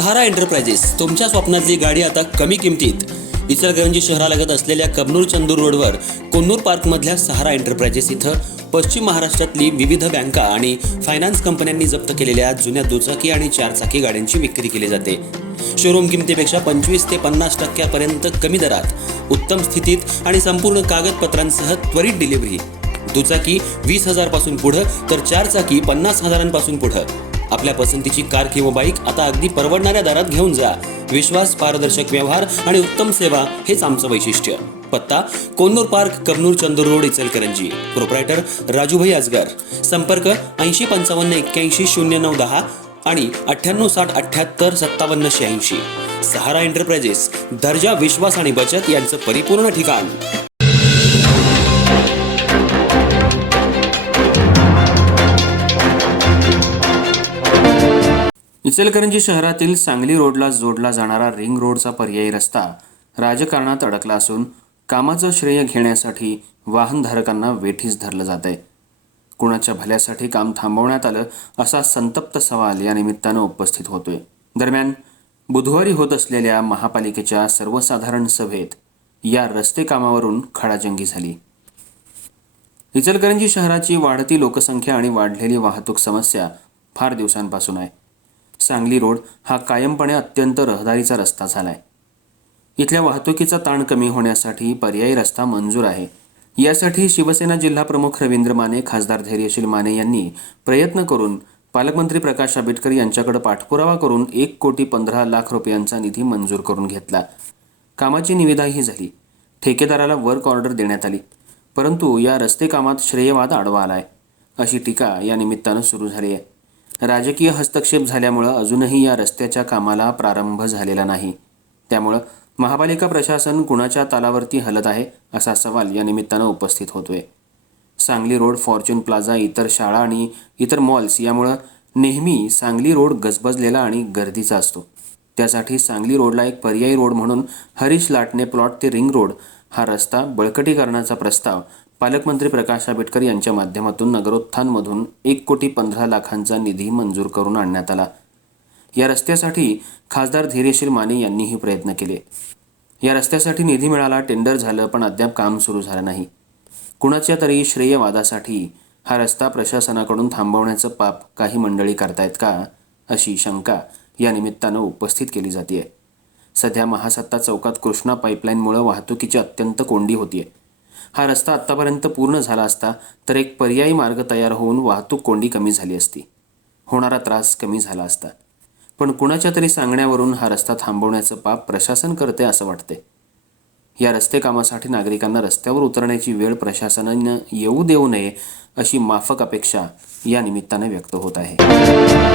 सहारा enterprises तुमच्या स्वप्नातली गाडी आता कमी किमतीत. इचलकरंजी शहरालगत असलेल्या कबनूर चंदूर रोडवर कोन्नूर पार्कमधल्या सहारा एंटरप्राइजेस इथं पश्चिम महाराष्ट्रातली विविध बँका आणि फायनान्स कंपन्यांनी जप्त केलेल्या जुन्या दुचाकी आणि चारचाकी गाड्यांची विक्री केली जाते. शोरूम किमतीपेक्षा 25 ते 50% कमी दरात, उत्तम स्थितीत आणि संपूर्ण कागदपत्रांसह त्वरित डिलिव्हरी. दुचाकी 20,000 पासून पुढे तर चारचाकी 50,000 पुढे. आपल्या पसंतीची कार किंवा बाईक आता अगदी परवडणाऱ्या दरात घेऊन जा. विश्वास, पारदर्शक व्यवहार आणि उत्तम सेवा हेच आमचं वैशिष्ट्य. पत्ता Konnur park, Kabnur Chandur road, Ichalkaranji. Proprietor Rajubhai Ajgar. संपर्क 8055810910 आणि 9860785786. सहारा एंटरप्राइजेस, दर्जा, विश्वास आणि बचत यांचं परिपूर्ण ठिकाण. इचलकरंजी शहरातील सांगली रोडला जोडला जाणारा रिंग रोडचा पर्यायी रस्ता राजकारणात अडकला असून कामाचं श्रेय घेण्यासाठी वाहनधारकांना वेठीस धरलं जात आहे. कुणाच्या भल्यासाठी काम थांबवण्यात आलं असा संतप्त सवाल या निमित्तानं उपस्थित होतोय. दरम्यान बुधवारी होत असलेल्या महापालिकेच्या सर्वसाधारण सभेत या रस्ते कामावरून खडाजंगी झाली. इचलकरंजी शहराची वाढती लोकसंख्या आणि वाढलेली वाहतूक समस्या फार दिवसांपासून आहे. सांगली रोड हा कायमपणे अत्यंत रहदारीचा रस्ता झालाय. इथल्या वाहतुकीचा ताण कमी होण्यासाठी पर्यायी रस्ता मंजूर आहे. यासाठी शिवसेना जिल्हा प्रमुख रवींद्र माने, खासदार धैर्यशील माने यांनी प्रयत्न करून पालकमंत्री प्रकाश आंबेडकर यांच्याकडे पाठपुरावा करून 1,15,00,000 रुपयांचा निधी मंजूर करून घेतला. कामाची निविदाही झाली. ठेकेदाराला वर्क ऑर्डर देण्यात आली. परंतु या रस्ते कामात श्रेयवाद आडवा आलाय अशी टीका या निमित्तानं सुरू झाली आहे. राजकीय हस्तक्षेप झाल्यामुळं अजूनही या रस्त्याच्या कामाला प्रारंभ झालेला नाही. त्यामुळं महापालिका प्रशासन कुणाच्या तालावरती हलत आहे असा सवाल या निमित्तानं उपस्थित होतोय. सांगली रोड, फॉर्च्यून प्लाझा, इतर शाळा आणि इतर मॉल्स यामुळं नेहमी सांगली रोड गजबजलेला आणि गर्दीचा असतो. त्यासाठी सांगली रोडला एक पर्यायी रोड म्हणून हरीश लाटणे प्लॉट ते रिंग रोड हा रस्ता बळकटीकरणाचा प्रस्ताव पालकमंत्री प्रकाश आंबेडकर यांच्या माध्यमातून नगरोत्थानमधून 1,15,00,000चा निधी मंजूर करून आणण्यात आला. या रस्त्यासाठी खासदार धैर्यशील माने यांनीही प्रयत्न केले. या रस्त्यासाठी निधी मिळाला, टेंडर झालं, पण अद्याप काम सुरू झालं नाही. कुणाच्या तरी श्रेयवादासाठी हा रस्ता प्रशासनाकडून थांबवण्याचं पाप काही मंडळी करतायत का, अशी शंका या निमित्तानं उपस्थित केली जाते. सध्या महासत्ता चौकात कृष्णा पाईपलाईनमुळे वाहतुकीची अत्यंत कोंडी होतीये. हा रस्ता आत्तापर्यंत पूर्ण झाला असता तर एक पर्यायी मार्ग तयार होऊन वाहतूक कोंडी कमी झाली असती, होणारा त्रास कमी झाला असता. पण कुणाच्या तरी सांगण्यावरून हा रस्ता थांबवण्याचं पाप प्रशासन करते असं वाटते. या रस्ते कामासाठी नागरिकांना रस्त्यावर उतरण्याची वेळ प्रशासनानं येऊ देऊ नये अशी माफक अपेक्षा या निमित्ताने व्यक्त होत आहे.